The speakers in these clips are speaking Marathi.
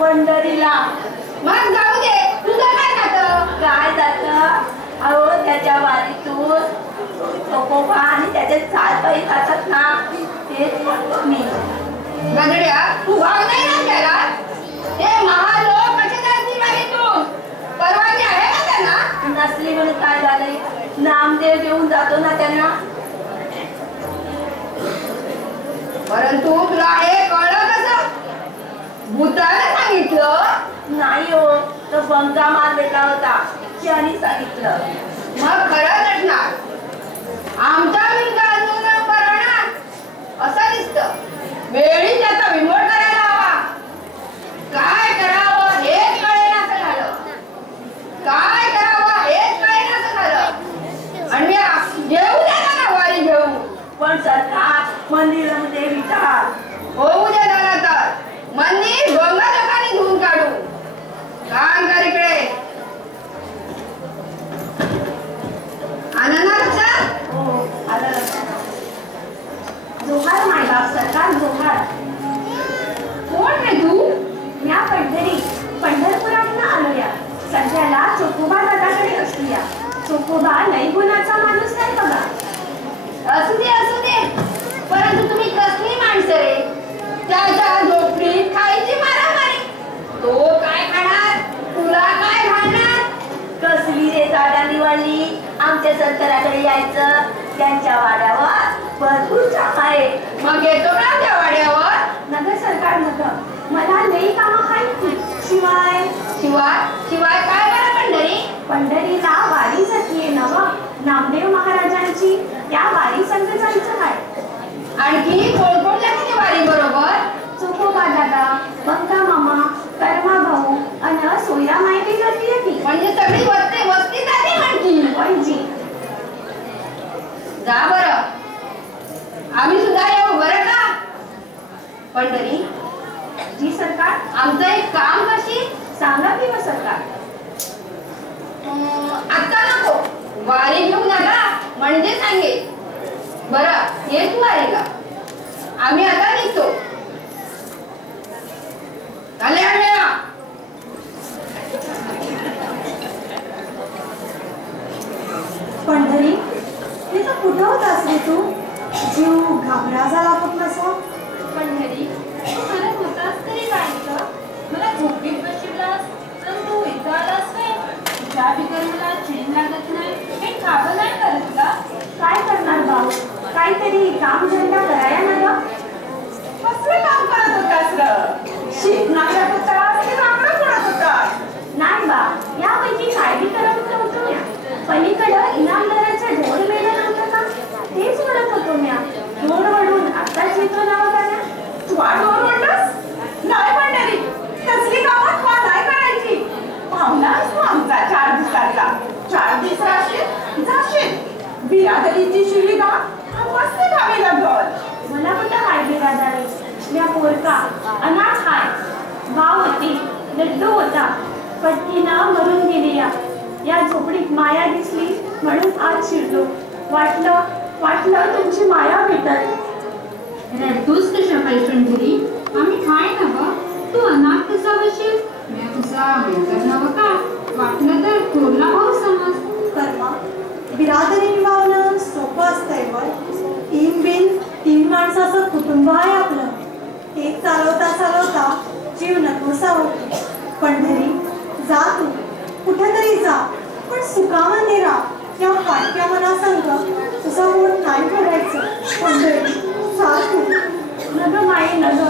पंढरीला. मग जाऊ दे, तुझं काय जातं? काय जातं? अहो त्याच्या वारीतून चोकोबा आणि त्याचे 7 पायी खातात ना, तेच म्हणतो मी. गजड्या, तू वाग नाही ना त्याला? ते महालोक कसे जातील वारीतून? परवानगी आहे का त्यांना? नसली म्हणून काय झालंय? नामदेव घेऊन जातो ना त्यांना. परंतु तुला हे कळलं कसं? भूताने सांगितलं? नाही हो, तो बंका मार भेटला होता, त्याने सांगितलं. मग खरंच असणार. आमच्या विरुद्ध अजून करणार असं दिसतं. वेळी त्याचा विमोड करायला हवा. काय करावं हेच कळेनासं झालं. काय करावं हेच कळेनासं झालं. आणि घेऊ द्या ना वारी घेऊ. पण सरकार मंदिरामध्ये विचार होऊ दे झाला तर मंदिर डोंगर लोकांनी धुवून काढू. काम कर इकडे. आलं ना लक्षात? हो आलं लक्षात. जोहार मायबाप सरकार जोहार. कोण रे तू? म्या पंढरपुरातून आलोया. सध्याला चोकोबा दादाकडे असूया. चोकोबा लई गुणाचा माणूस नाही बघा. असू दे परंतु तुम्ही कसली माणसं रे? त्याच्या झोपडीत खायची मारामारी. तो काय खाणार? तुला काय घालणार? कसली रे जागा निवडली? आमच्या सरकाराकडे यायचं. त्यांच्या वाड्यावर भरपूर काम आहे. मग येतो का त्या वाड्यावर? नगर सरकार नगर मला लई कामं खायची. शिवाय काय बरं पंढरी? पंढरीला वारी जातीये नव. नामदेव महाराजांची त्या वारी संघ जायचं आहे. आणखी कोण कोण लागते वारी बरोबर? चोकोबा दादा, बंका मामा, कर्मा भाऊ आणि सोयरा माहिती जातीये ती. म्हणजे सगळी वस्ती जाते म्हणती. म्हणजे जा बरं, आम्ही सुद्धा येऊ बरं का? पंढरी जी सरकार. आमचं एक काम कशी सांगा की व सरकार. आता नको, वारी घेऊन नका म्हणजे सांगेल. बरं ये तू वारीला. आम्ही आता निघतो. पंढरी तिथं कुठं होतास रे तू? जीव घाबरा झाला कुठं नसा. पंढरी मला होतास तरी काय ग? मला झोपीत बसलास पण तू इथं आलास काय? तुझ्या बिगर मला चैन लागत नाही. हे खावं नाही करत का? काय करणार भाऊ? काहीतरी काम धंदा कराया ना ग. कसलं काम करत होतास र? शीत नांगरत होतास की लाकडं फोडत होतास? नाही बा, यापैकी काय बी करत नव्हतो म्या. पलीकडं इनामदाराचं ढोल मेलं नव्हतं का? तेच म्हणत होतो म्या. ढोल वडून आत्ताच येतो ना बघा ना. तू ढोल म्हणलास? नाही पंढरी, तसली कामं तुला नाही करायची. पाहुणास तू आमचा 4 दिवसाचा. 4 दिवस राहशील जाशील. बिरादरीची शिवीगा मस्त खावी लागल. मला कुठं हाय बिरादारी? म्या पोरका अनाथ हाय. भाव होती, लड्डू होता, पटकीनं मरून गेली. या झोपडीत माया दिसली म्हणून आज शिरलो. वाटलं तुमची माया भेटल. रडतोस कशा पैठणगिरी? आम्ही काय ना ग? तू अनाथ कसा बसेल? मी तुझा वेगळा नवं का? वाटलं तर थोरला भाऊ समज. कर्मा बिरादरी निभावणं सोपं असतंय वर. 3 माणसाचं कुटुंब आहे आपलं. ते चालवता जीव नकोसा होतो. पंढरी जा तू कुठेतरी जा, पण सुखामध्ये राहा. या फाटक्या मनासंग तुझा मूड नाही करायचं. पंढरी जा तू. नग माये नग,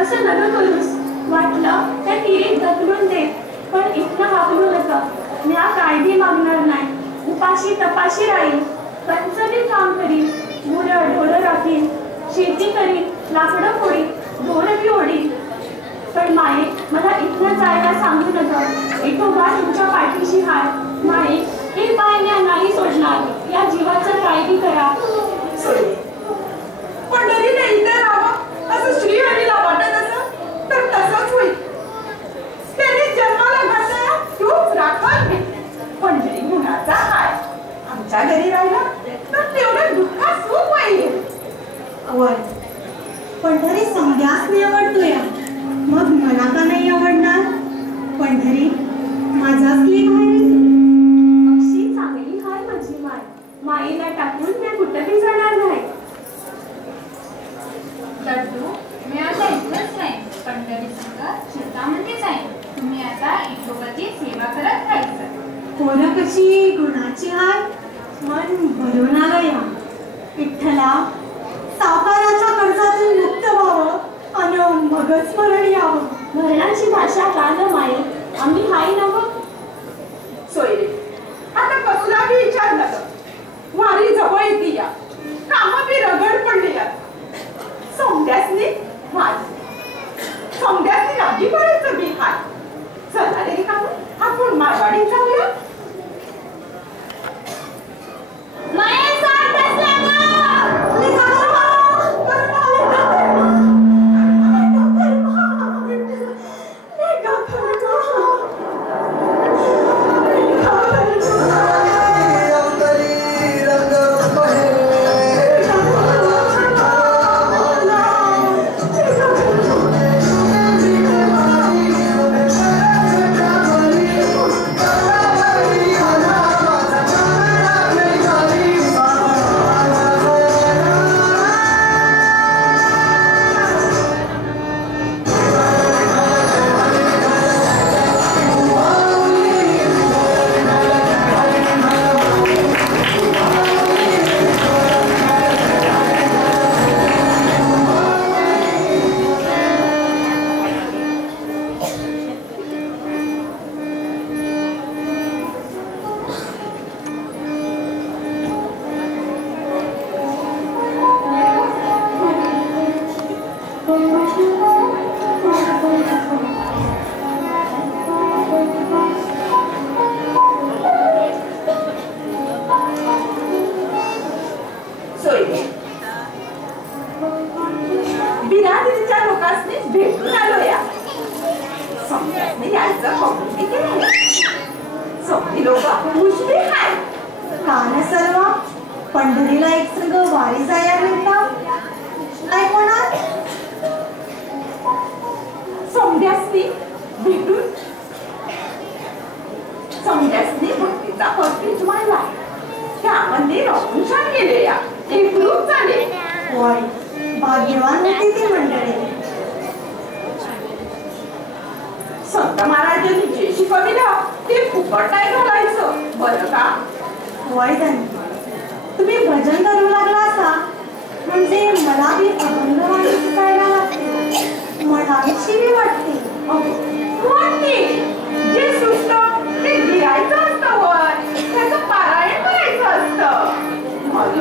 असं नग करूस. वाटलं त्या तिरीत ढकलून दे, पण इथनं हाकलू नका. म्या काय बी मागणार नाही. उपाशी तपाशी राहील. कंचबी काम करीन, मुलं ढोलं राखीन, शेती करीन, लाकडं फोडीन, ढोल बी ओढीन. पण माये मला इथनं जायला सांगू नका. विठोबा तुमच्या पाठीशी हाय. माये हे पाय म्या नाही सोडणार. या जीवाचं काय बी करा. पंढरीने इथे राहावं असं श्रीहरीला वाटत असं तर तसंच होईल. त्याने जन्माला घातलेला तोच राखाल. पंढरी गुणाचा हाय. आमच्या घरी राहिला तर तेवढं दुःखात सुख होईल. पंढरी समजाच नाही आवडतोय. मग मला का नाही आवडणार? रूपाची गुणाची हाय मन भरून आलं या विठ्ठला. सावकाराच्या कर्जातून मुक्त व्हावं अन मगच स्मरण यावं. धरणाची भाषा का न माये आम्ही हाय नवं. सोयरे आता कसला बी विचार नका. वारी जवळ येते या काम बी रगड पडली या. समद्यासनी लागी पडायचं बी हाय. चला रे का आपण मारवाडी जाऊया. बिरादरीच्या लोकांनी भेटून आलो या. समजाने यायचं कबूल केलं. सगळी लोक खुशबी हाय. कान सर्व पंढरीला एक संघ वारी जाया मिळतात. काय कोणात समजासनी भेटून समजासनी भक्तीचा पत्रीच मांडला. त्यामध्ये रघुशान गेले या एकरूप झाले. होय भाग्यवान होती ती मंडळी. संत महाराजांनी जे शिकविलं ते फुकट नाही घालायचं बरं का. होय धनी तुम्ही भजन करू लागला असा म्हणजे मला बी अभंगवाणी शिकायला लागते. म्हणावीशी बी वाटते. वाटते जे सुचतं ते लिहायचं असतं वर. त्याचं पारायण करायचं असतं. म्हणजे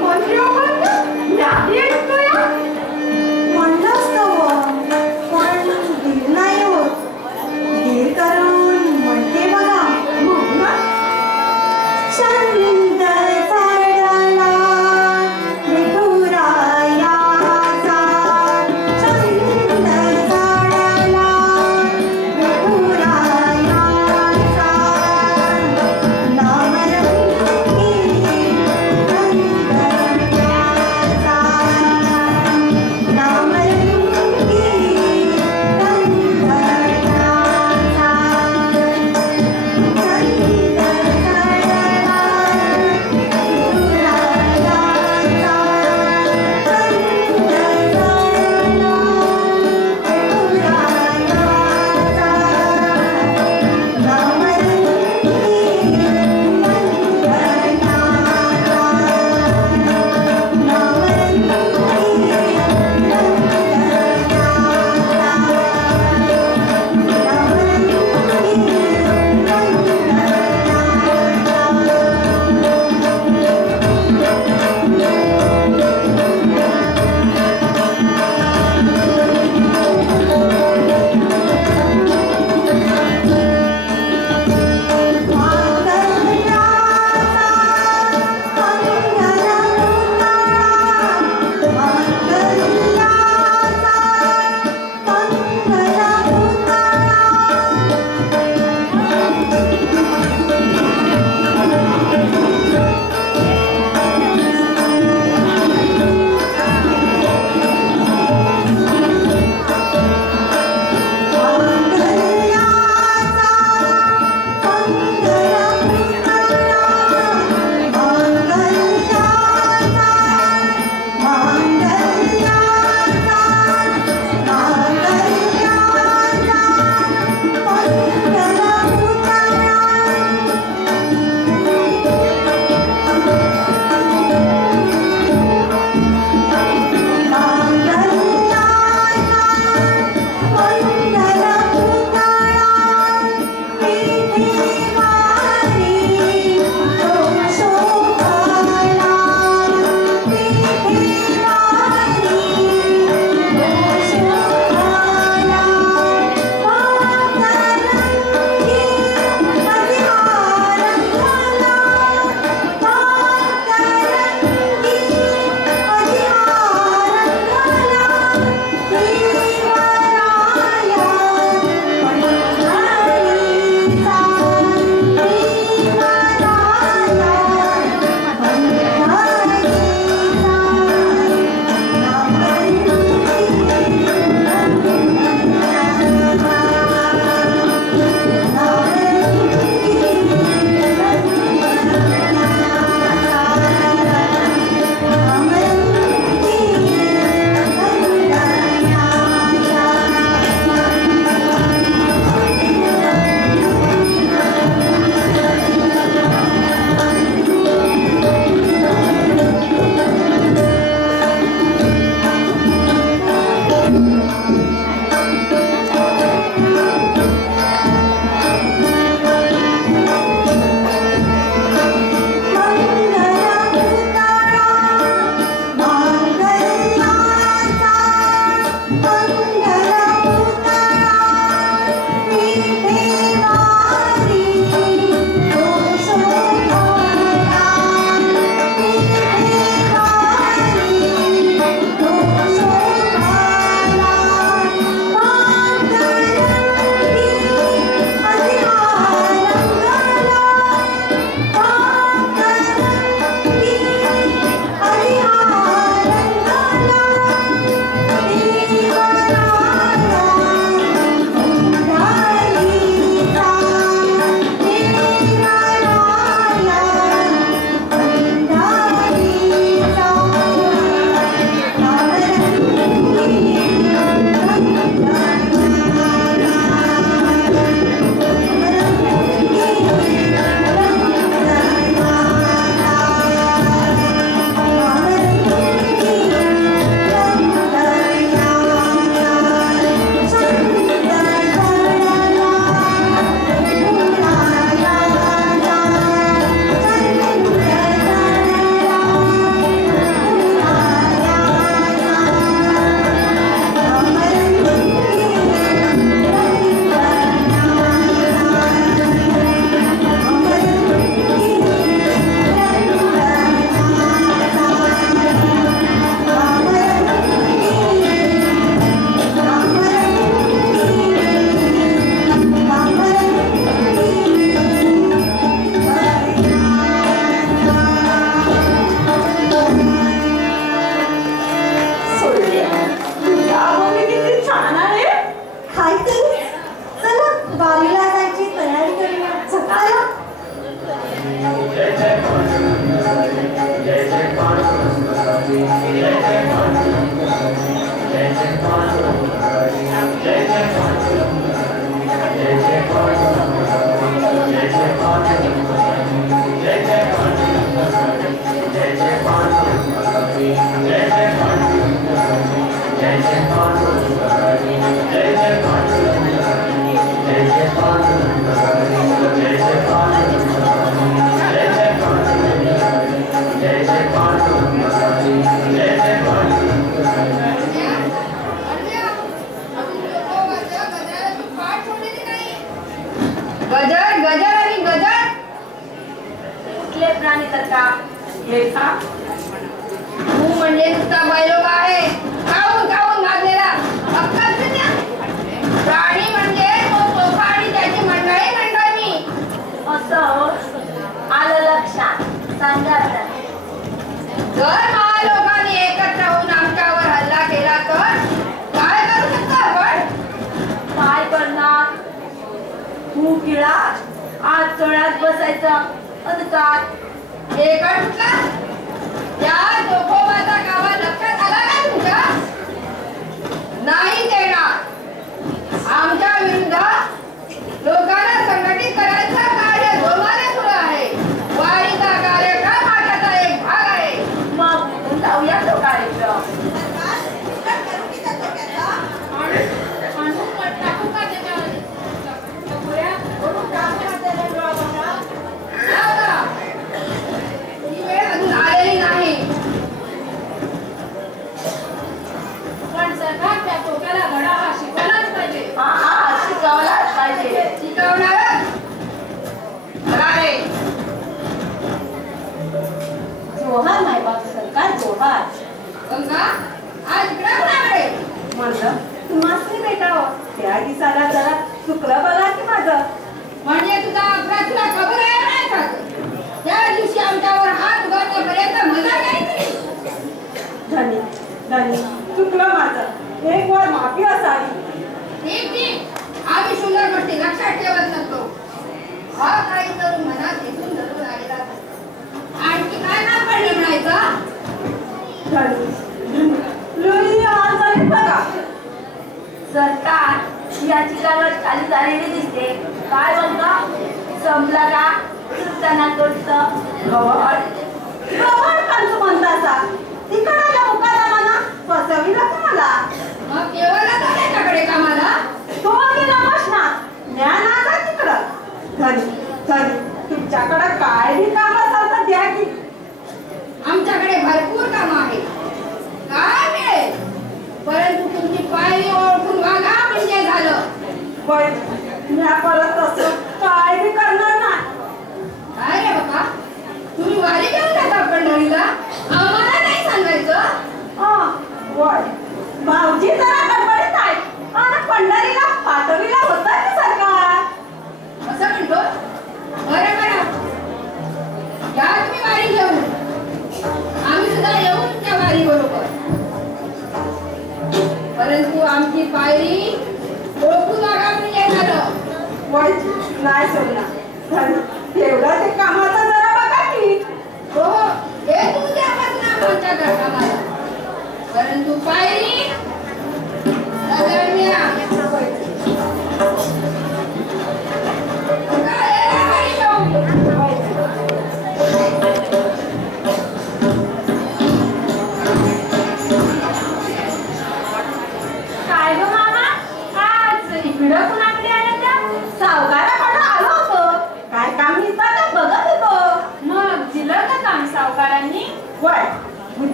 ज्ञान येतो या. म्हणलं असतं पण धीर नाही होत. धीर करून म्हणते बघा. चंद झाडाला विठुरायाचा. चंद झाडाला विठुरायाचा. नामरंगी गंधर्वाचा. नामरंगी गंधर्वाचा. चंद झाडाला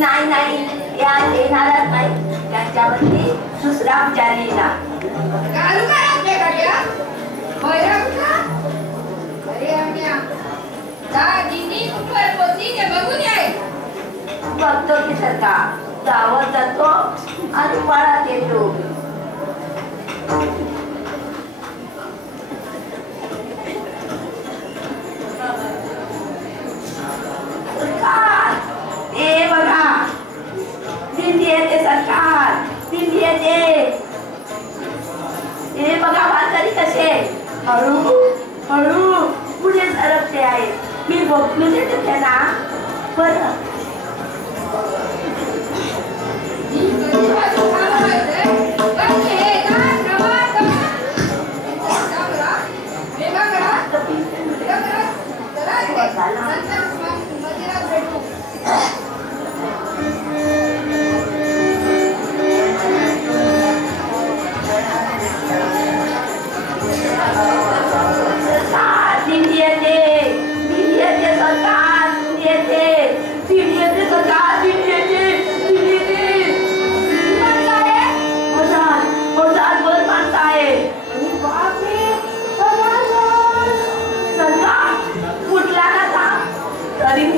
नाही नाही, या येणारच नाही. त्यांच्यावरती दुसरा विचार येणार. घालू का आपल्या गाड्या बहिरा कुठला? अरे आम्या दादीनी कुठवर होती ते बघून याय. बघतो की सरकार, गावात जातो आणि पळत येतो. सरकार, ए बघा, दिंडी येते सरकार, दिंडी येते. हे बघा वारकरी कसे हळू हळू पुढे सरकते आहे. मी बघून येते त्यांना. बरं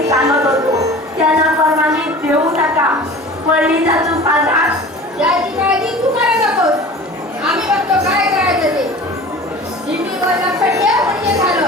सांगत होतो त्यांना परवानगी देऊ नका. पडली जातो बाजार याची काळजी तू करायला नको. आम्ही बघतो काय करायचं ते. दिंडीवर लक्ष ठेव म्हणजे झालं.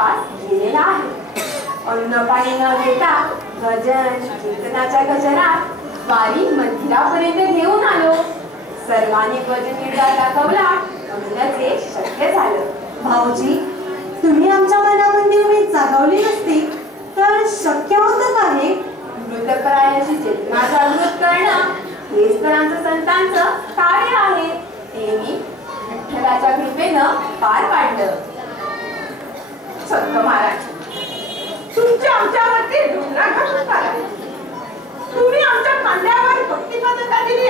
प्रवास गेलेला आहे. अन्न पाणी न घेता भजन कीर्तनाच्या गजरात वारी मंदिरापर्यंत घेऊन आलो. सर्वांनी भजन कीर्तन दाखवला म्हणूनच हे शक्य झालं. भाऊजी, तुम्ही आमच्या मनामध्ये उमेद जागवली नसती तर शक्य होतं का हे? मृतप्रायाची चेतना जागृत करणं हेच तर आमचं संतांचं कार्य आहे. ते मी विठ्ठलाच्या कृपेनं पार पाडलं. संत महाराज, तुमच्या आमच्यावरती डोंगराघात करा. तुम्ही आमच्या खांद्यावर भक्तिपदका दिली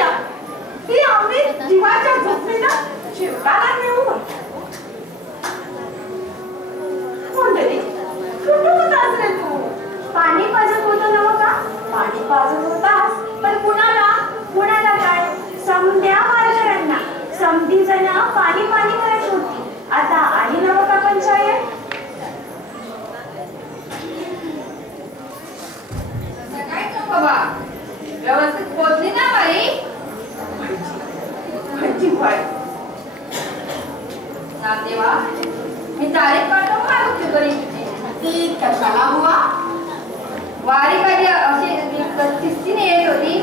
ती आम्ही जीवाच्या झोपीनं शिवकाला मिळवू. कोणतरी कुठं होतास रे तू? पाणी पाजत होतो नव्ह का? पाणी पाजत होतास पण कुणाला? कुणाला काय? समध्या वारकऱ्यांना. समधी जण पाणी पाणी करत होती. आता आली नव्ह का पंचायत? काय बाबा, व्यवस्थित पोचली ना बाई? नामदेवा, मी तारीख पाठवू का तुझी बरी? ती कशाला हुआ? वारी कधी अशी शिस्तीने येत होती.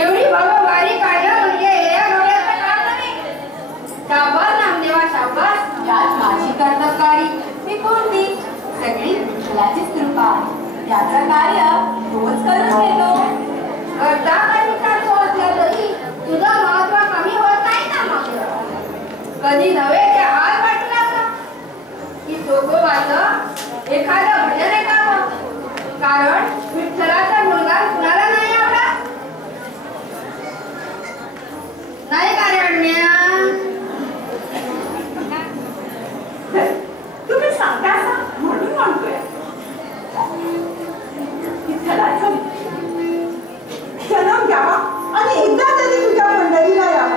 एवढी बाबा वारी काढल्या म्हणजे या डोळ्याचं काम नाही. शाबास नामदेवा, शाबास. यात माझी कर्तबगारी मी कोणती? सगळी विठ्ठलाचीच कृपा. त्याचं कार्य तोच करून घेतो. अर्धा अधिकार असला तरी तुझं महत्व कमी होत नाही ना मग. कधी नव्हे ते आज वाटू लागलं की सोबोबाचं एखादं भजन ऐकावं. कारण विठ्ठलाचा मुलगा कुणाला नाही आवडत? नाही का रे अण्ण्या? तुम्ही सांगता असा म्हणून म्हणतोय. विठ्ठलाचा जन्म घ्यावा आणि एकदा तरी तुझ्या पंढरीला यावा.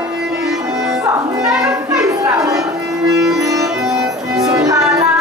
समुदायात काहीच राहावं. सुखाला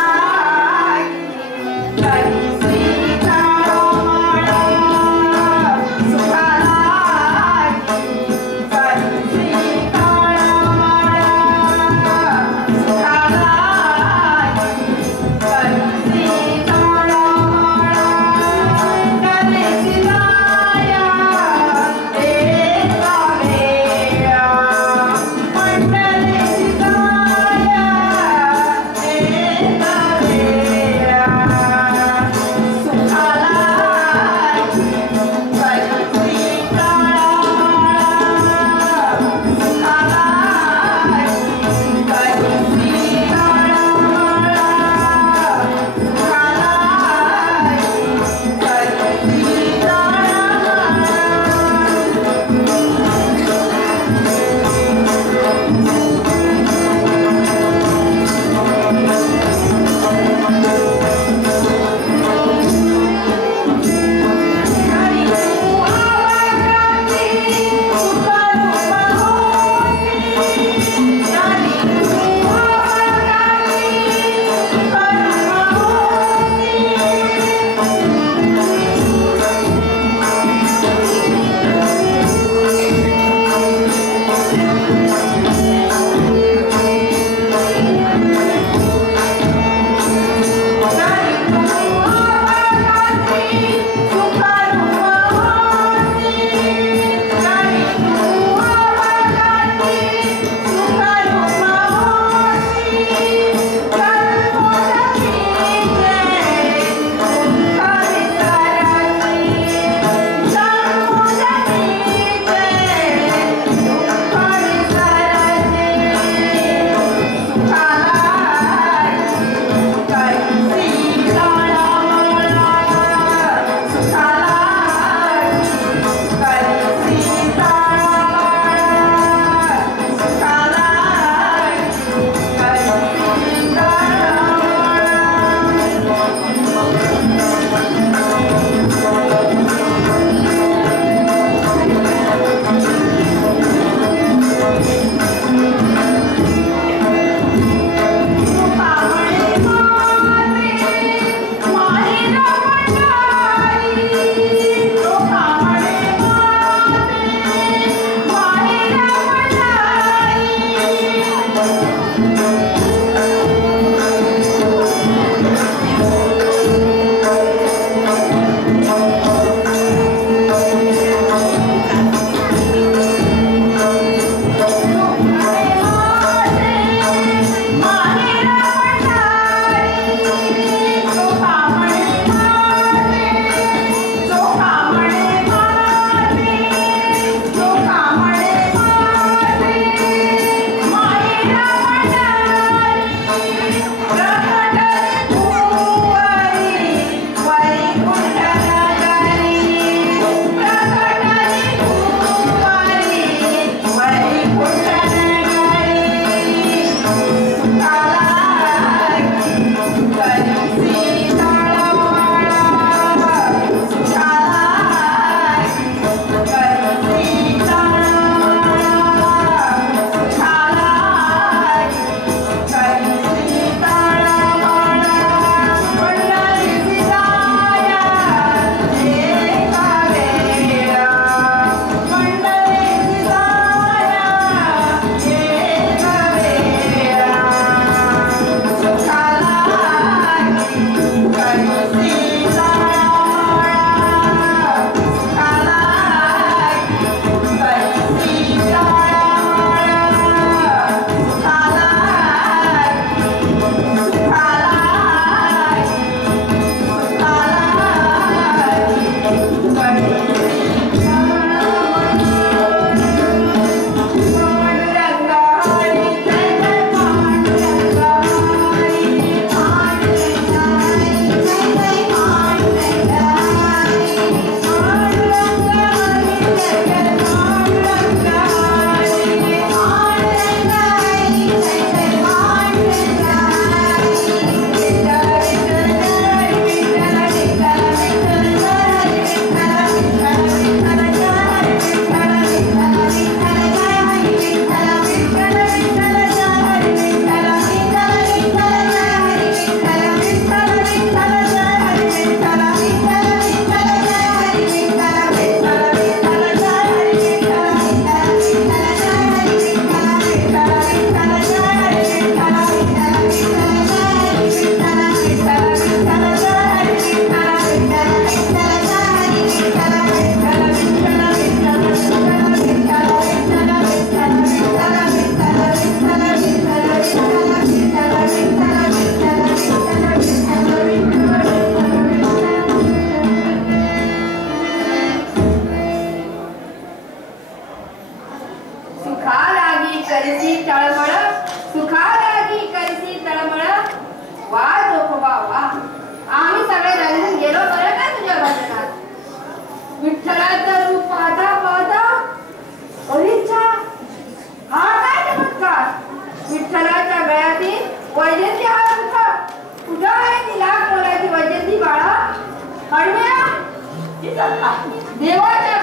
दिसत नाही. देवाचे